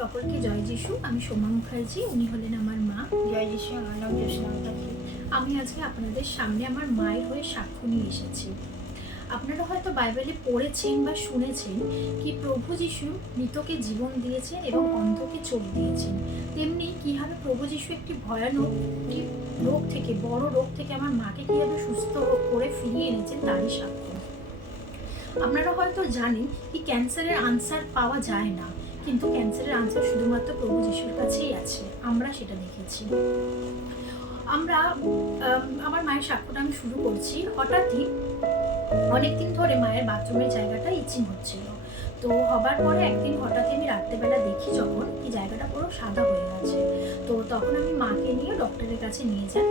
সকলকে জয় যিশু। আমি সোমা মুখার্জি, উনি হলেন আমার মা। জয় যিশু। আমার নাম জ্যোৎস্না। আমি আজকে আপনাদের সামনে আমার মায়ের হয়ে সাক্ষ্য নিয়ে এসেছি। আপনারা হয়তো বাইবেলে পড়েছেন বা শুনেছেন কি প্রভু যিশু মৃতকে জীবন দিয়েছেন এবং অন্ধকে চোখ দিয়েছেন। তেমনি কিভাবে প্রভু যিশু একটি ভয়ানক রোগ থেকে, বড় রোগ থেকে আমার মাকে কিভাবে সুস্থ করে ফিরিয়ে এনেছেন তারই সাক্ষ্য। আপনারা হয়তো জানেন কি ক্যান্সারের আনসার পাওয়া যায় না, কিন্তু ক্যান্সারের আনসার শুধুমাত্র প্রভু যিশুর কাছেই আছে। আমরা সেটা দেখেছি। আমার মায়ের সাক্ষ্যটা আমি শুরু করছি। হঠাৎই অনেকদিন ধরে মায়ের বাথরুমের জায়গাটা ইচিং হচ্ছিল। তো হবার পরে একদিন হঠাৎই আমি রাত্রেবেলা দেখি যখন এই জায়গাটা পুরো সাদা হয়ে গেছে। তো তখন আমি মাকে নিয়ে ডক্টরের কাছে নিয়ে যাই।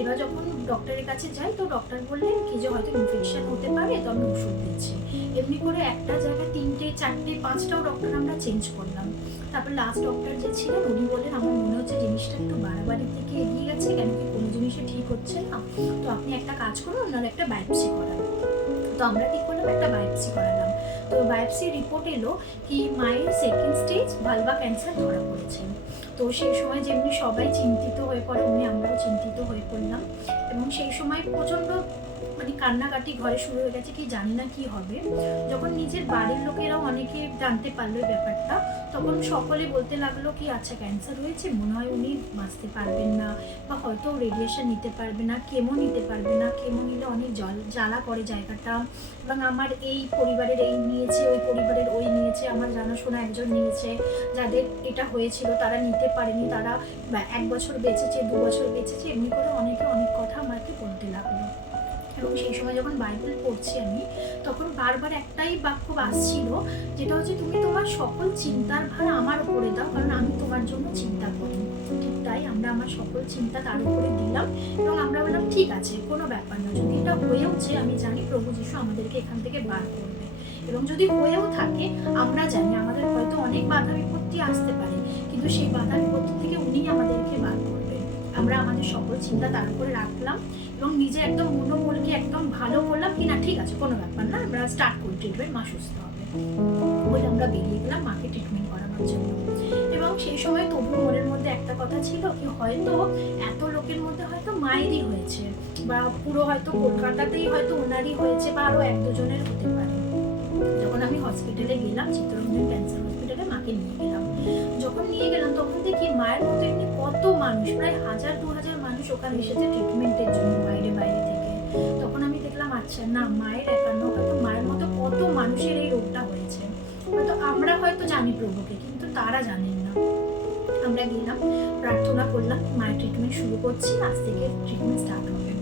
এবার যখন ডক্টরের কাছে যাই তো ডক্টর বললেন কি যে হয়তো ইনফেকশন হতে পারে, তো আমি ওষুধ দিচ্ছি। এমনি করে একটা জায়গায় 3টে 4টে 5টাও ডক্টর আমরা চেঞ্জ করলাম। তারপর লাস্ট ডক্টর যে ছিলেন উনি বললেন আমার মনে হচ্ছে জিনিসটা একটু বাড়াবাড়ির দিকে এগিয়ে গেছে, কেন কি কোনো জিনিসই ঠিক হচ্ছে না, তো আপনি একটা কাজ করুন, ওনার একটা বায়োপসি করান। তো আমরা কি করলাম, একটা বায়োপসি করালাম। তো বায়োপসি রিপোর্ট এলো কি মায়ের 2nd স্টেজ ভালভা ক্যান্সার ধরা পড়েছে। তো সেই সময় যেমনি সবাই চিন্তিত হয়ে পড়ে, আমরাও চিন্তিত হয়ে পড়লাম। এবং সেই সময় প্রচণ্ড কান্নাকাটি ঘরে শুরু হয়ে গেছে, কি জানি না কি হবে। যখন নিজের বাড়ির লোকেরাও অনেকে জানতে পারলো এই ব্যাপারটা, তখন সকলে বলতে লাগলো কি আচ্ছা ক্যান্সার হয়েছে, মনে হয় উনি বাঁচতে পারবেন না, বা হয়তো রেডিয়েশন নিতে পারবে না, কেমো নিতে পারবে না, কেমো নিলে অনেক জ্বালা করে জায়গাটা। এবং আমার এই পরিবারের এই নিয়েছে, ওই পরিবারের ওই নিয়েছে, আমার জানাশোনা একজন নিয়েছে, যাদের এটা হয়েছিল তারা নিতে পারেনি, তারা 1 বছর বেঁচেছে, 2 বছর বেঁচেছে, এমনি করে অনেকে অনেক কথা আমাকে বলতে লাগলো। এবং সেই সময় যখন বাইবেল পড়ছি আমি, তখন বারবার একটাই বাক্য আসছিল, যেটা হচ্ছে তুমি তোমার সকল চিন্তার ভার আমার উপরে দাও, কারণ আমি তোমার জন্য চিন্তা করি। ঠিক তাই আমরা আমার সকল চিন্তা তার উপরে দিলাম এবং আমরা বললাম ঠিক আছে, কোনো ব্যাপার না, যদি এটা হয়েওছে আমি জানি প্রভু যিশু আমাদেরকে এখান থেকে বার করবে। এবং যদি হয়েও থাকে আমরা জানি আমাদের হয়তো অনেক বাধা বিপত্তি আসতে পারে, কিন্তু সেই বাধা বিপত্তি থেকে উনি আমাদেরকে বার করবেন। আমরা আমাদের সকল চিন্তা তার উপরে রাখলাম এবং নিজে একদম মনোবলকে একদম ভালো করলাম কি না ঠিক আছে, কোনো ব্যাপার না, আমরা স্টার্ট করি ট্রিটমেন্ট, মা সুস্থ হবে বলে আমরা বেরিয়ে গেলাম মাকে ট্রিটমেন্ট করানোর জন্য। এবং সেই সময় তবু মনের মধ্যে একটা কথা ছিল কি হয়তো এত লোকের মধ্যে হয়তো মায়েরই হয়েছে, বা পুরো হয়তো কলকাতাতেই হয়তো ওনারই হয়েছে, বা আরো 1-2 জনের হতে পারে। যখন আমি হসপিটালে গেলাম, চিত্তরঞ্জন ক্যান্সার হসপিটালে মাকে নিয়ে গেলাম, যখন নিয়ে গেলাম তখন দেখি মায়ের মতো এমনি কত মানুষ, প্রায় 1000-2000 মানুষ ওখানে এসেছে ট্রিটমেন্টের জন্য বাইরে বাইরে থেকে। তখন আমি দেখলাম আচ্ছা না, মায়ের একান্ন, হয়তো মায়ের মতো কত মানুষের এই রোগটা হয়েছে। হয়তো আমরা হয়তো জানি প্রভুকে, কিন্তু তারা জানেন না। আমরা গেলাম, প্রার্থনা করলাম, মায়ের ট্রিটমেন্ট শুরু করছি, আজ থেকে ট্রিটমেন্ট স্টার্ট হবে।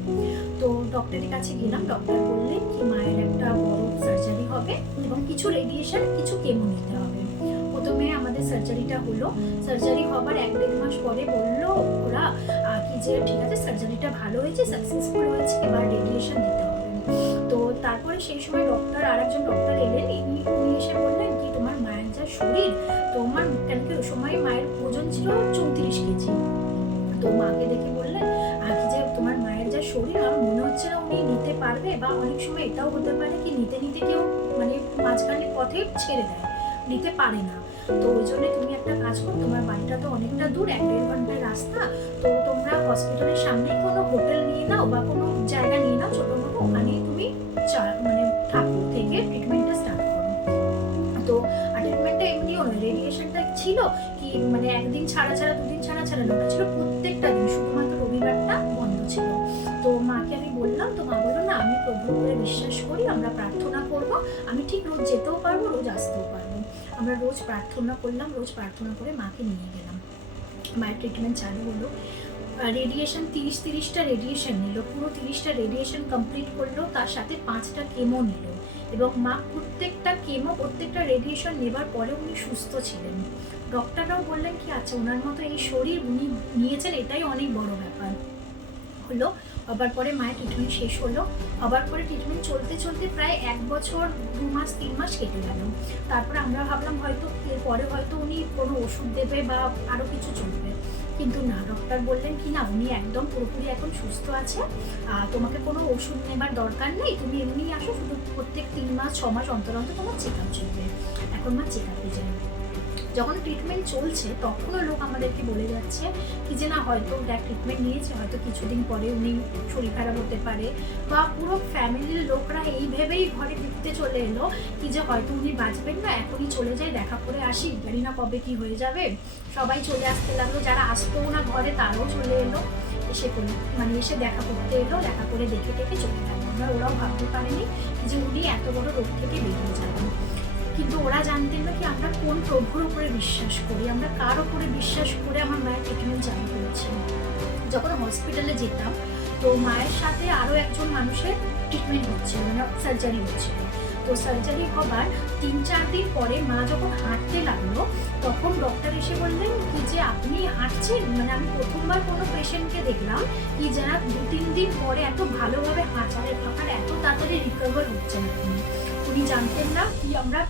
তো ডক্টরের কাছে গেলাম, ডক্টর বললেন কি মায়ের একটা বড় সার্জারি হবে এবং কিছু রেডিয়েশন, কিছু কেমো নিতে হবে। প্রথমে আমাদের সার্জারিটা হলো, সার্জারি হবার 1-1.5 মাস পরে বললো ওরা কি যে ঠিক আছে সার্জারিটা ভালো হয়েছে, সাকসেসফুল হয়েছে, এবার রেডিয়েশন দিতে হবে। তো তারপরে সেই সময় আরেকজন ডক্টর এলেন, উনি এসে বললেন কি তোমার মায়ের যা শরীর, তোমার কেন কি ওই সময় মায়ের ওজন ছিল 34 কেজি। তো মাকে দেখে বললেন কি যে তোমার মায়ের যা শরীর, আমার মনে হচ্ছে না উনি নিতে পারবে, বা অনেক সময় এটাও হতে পারে কি নিতে নিতে কেউ মাঝখানে পথে ছেড়ে দেয়, নিতে পারে না। তো ওই জন্য তুমি একটা কাজ করো, তোমার বাড়িটা তো অনেকটা দূর, 1-1.5 ঘন্টার রাস্তা, তো তোমরা হসপিটালের সামনেই কোনো হোটেল নিয়ে নাও বা কোনো জায়গা নিয়ে নাও ছোটো মোটো, ওখানেই তুমি ঠাকুর থেকে ট্রিটমেন্টটা স্টার্ট করো। তো ট্রিটমেন্টটা এমনিও নয়, রেডিয়েশনটা ছিল কি একদিন ছাড়া 2 দিন ছাড়া ওটা ছিল প্রত্যেকটা দিন, শুধুমাত্র রবিবারটা বন্ধ ছিল। তো মাকে আমি বললাম, তো মা বললো না আমি প্রভুর উপরে বিশ্বাস করি, আমরা প্রার্থনা করব, আমি ঠিক রোজ যেতেও পারবো, রোজ আসতেও পারবো। আমরা রোজ প্রার্থনা করলাম, রোজ প্রার্থনা করে মাকে নিয়ে গেলাম। মায়ের ট্রিটমেন্ট চালু হলো, রেডিয়েশন 30টা রেডিয়েশন নিল, পুরো 30টা রেডিয়েশন কমপ্লিট করলো, তার সাথে 5টা কেমো নিল। এবং মা প্রত্যেকটা কেমো, প্রত্যেকটা রেডিয়েশন নেবার পরে উনি সুস্থ ছিলেন। ডক্টররাও বললেন কি আচ্ছা ওনার মতো এই শরীর উনি নিয়েছেন, এটাই অনেক বড় ব্যাপার। হলো হবার পরে মায়ের ট্রিটমেন্ট শেষ হলো, হবার পরে ট্রিটমেন্ট চলতে চলতে প্রায় 1 বছর 2 মাস 3 মাস কেটে গেল। তারপরে আমরা ভাবলাম হয়তো এরপরে হয়তো উনি কোনো ওষুধ দেবে বা আরও কিছু চলবে, কিন্তু না, ডক্টর বললেন কি না উনি একদম পুরোপুরি এখন সুস্থ আছে, তোমাকে কোনো ওষুধ নেবার দরকার নেই, তুমি এমনি আসো, শুধু প্রত্যেক 3 মাস 6 মাস অন্তর অন্তর তোমার চেক আপ চলবে। এখন মা চেক আপে যায়। যখন ট্রিটমেন্ট চলছে তখনও লোক আমাদেরকে বলে যাচ্ছে কি যে না হয়তো দেখ ট্রিটমেন্ট নিয়েছে, হয়তো কিছুদিন পরে উনি শরীর খারাপ হতে পারে, বা পুরো ফ্যামিলির লোকরা এই ভেবেই ঘরে ঢুকতে চলে এলো কি যে হয়তো উনি বাঁচবেন না, এখনই চলে যায়, দেখা করে আসি, জানি না কবে কি হয়ে যাবে। সবাই চলে আসতে লাগলো, যারা আসতেও না ঘরে তারাও চলে এলো, এসে এসে দেখা করতে এলো, দেখা করে দেখে টেকে চলে গেল। এবার ওরাও ভাবতে পারেনি যে উনি এত বড় রোগ থেকে বেরিয়ে যাবেন। কিন্তু ওরা জানতেন না কি আমরা কোন প্রভুর উপরে বিশ্বাস করি, আমরা কার উপরে বিশ্বাস করে আমার মায়ের ট্রিটমেন্ট চালু করেছি। যখন হসপিটালে যেতাম তো মায়ের সাথে আরও একজন মানুষের ট্রিটমেন্ট হচ্ছিল, মানে সার্জারি হচ্ছিল। তো সার্জারি হবার 3-4 দিন পরে মা যখন হাঁটতে লাগলো তখন ডক্টর এসে বললেন কি যে আপনি হাঁটছেন, মানে আমি প্রথমবার কোনো পেশেন্টকে দেখলাম কি যারা 2-3 দিন পরে এত ভালোভাবে হাঁটার এত তাড়াতাড়ি রিকভার হচ্ছেন। উনি জানতেন না কি আমরা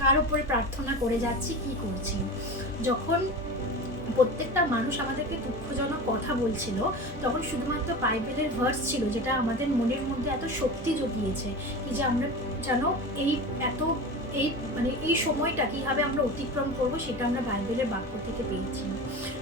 কার উপরে প্রার্থনা করে যাচ্ছি, কি করছি। যখন প্রত্যেকটা মানুষ আমাদেরকে দুঃখজনক কথা বলছিল তখন শুধুমাত্র বাইবেলের ভার্স ছিল যেটা আমাদের মনের মধ্যে এত শক্তি জুগিয়েছে কি যে আমরা যেন এই সময়টা কীভাবে আমরা অতিক্রম করব সেটা আমরা বাইবেলের বাক্য থেকে পেয়েছি।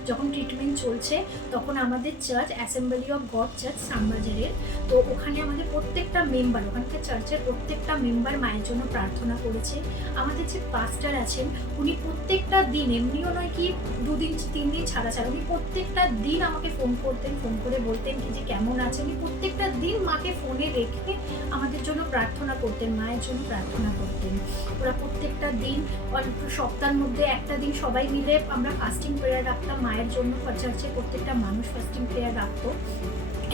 যখন ট্রিটমেন্ট চলছে তখন আমাদের church assembly of God church শ্যামবাজারের, তো ওখানে আমাদের প্রত্যেকটা মেম্বার, ওখানকার চার্চের প্রত্যেকটা মেম্বার মায়ের জন্য প্রার্থনা করেছে। আমাদের যে পাস্টার আছেন উনি প্রত্যেকটা দিন, এমনিও নয় কি 2-3 দিন ছাড়া উনি প্রত্যেকটা দিন আমাকে ফোন করতেন, ফোন করে বলতেন কি যে কেমন আছে। উনি প্রত্যেকটা দিন মাকে ফোনে রেখে আমাদের জন্য প্রার্থনা করতেন, মায়ের জন্য প্রার্থনা করতেন। ওরা প্রত্যেকটা দিন সপ্তাহের মধ্যে একটা দিন সবাই মিলে আমরা ফাস্টিং প্রেয়ার রাখতাম মায়ের জন্য। চার্চে প্রত্যেকটা মানুষ ফাস্টিং প্রেয়ার রাখতো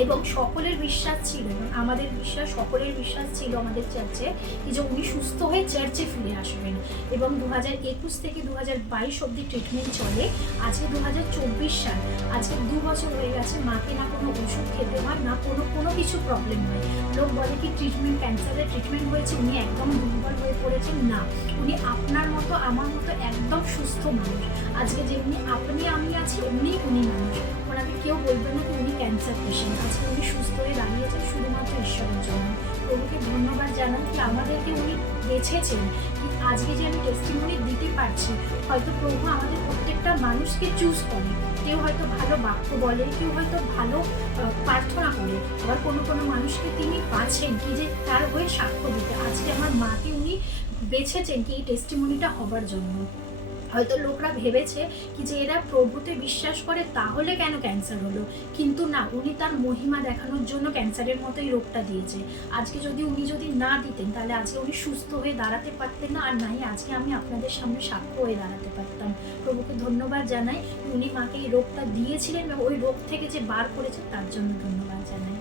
এবং সকলের বিশ্বাস ছিল, এবং আমাদের বিশ্বাস, সকলের বিশ্বাস ছিল আমাদের চার্চে যে উনি সুস্থ হয়ে চার্চে ফিরে আসবেন। এবং 2021 থেকে 2022 অবধি ট্রিটমেন্ট চলে। আজকে 2024 সাল, আজকে 2 বছর হয়ে গেছে। মাকে না কোনো ওষুধ খেতে হয়, না কোনো কিছু প্রবলেম হয়। লোক বলে কি ট্রিটমেন্ট, ক্যান্সারের ট্রিটমেন্ট হয়েছে, উনি একদম দুর্বল হয়ে পড়েছেন। না, উনি আপনার মতো আমার মতো একদম সুস্থ মানুষ। আজকে যেমনি আপনি আমি আছি এমনি উনি মানুষ। ওনাকে কেউ বলবে না কি উনি ক্যান্সার পেশেন্ট। আজকে উনি সুস্থ হয়ে দাঁড়িয়েছেন শুধুমাত্র ঈশ্বরের জন্য। প্রভুকে ধন্যবাদ জানান কি আমাদেরকে উনি বেছেছেন, কি আজকে যে আমি টেস্টিমনি দিতে পারছি। হয়তো প্রভু আমাদের প্রত্যেকটা মানুষকে চুজ করে। কেউ হয়তো ভালো বাক্য বলে, কেউ হয়তো ভালো প্রার্থনা করে, আবার কোনো মানুষকে তিনি বাছেন কি যে তার হয়ে সাক্ষ্য দিতে। আজকে আমার মাকে উনি বেছেছেন কি এই টেস্টিমনিটা হবার জন্য। হয়তো লোকরা ভেবেছে কি যে এরা প্রভুতে বিশ্বাস করে তাহলে কেন ক্যান্সার হলো, কিন্তু না, উনি তার মহিমা দেখানোর জন্য ক্যান্সারের মতোই রোগটা দিয়েছে। আজকে উনি যদি না দিতেন তাহলে আজকে উনি সুস্থ হয়ে দাঁড়াতে পারতেন না, আর নাই আজকে আমি আপনাদের সামনে সাক্ষ্য হয়ে দাঁড়াতে পারতাম। প্রভুকে ধন্যবাদ জানাই, উনি মাকে এই রোগটা দিয়েছিলেন এবং ওই রোগ থেকে যে বার করেছেন তার জন্য ধন্যবাদ জানাই।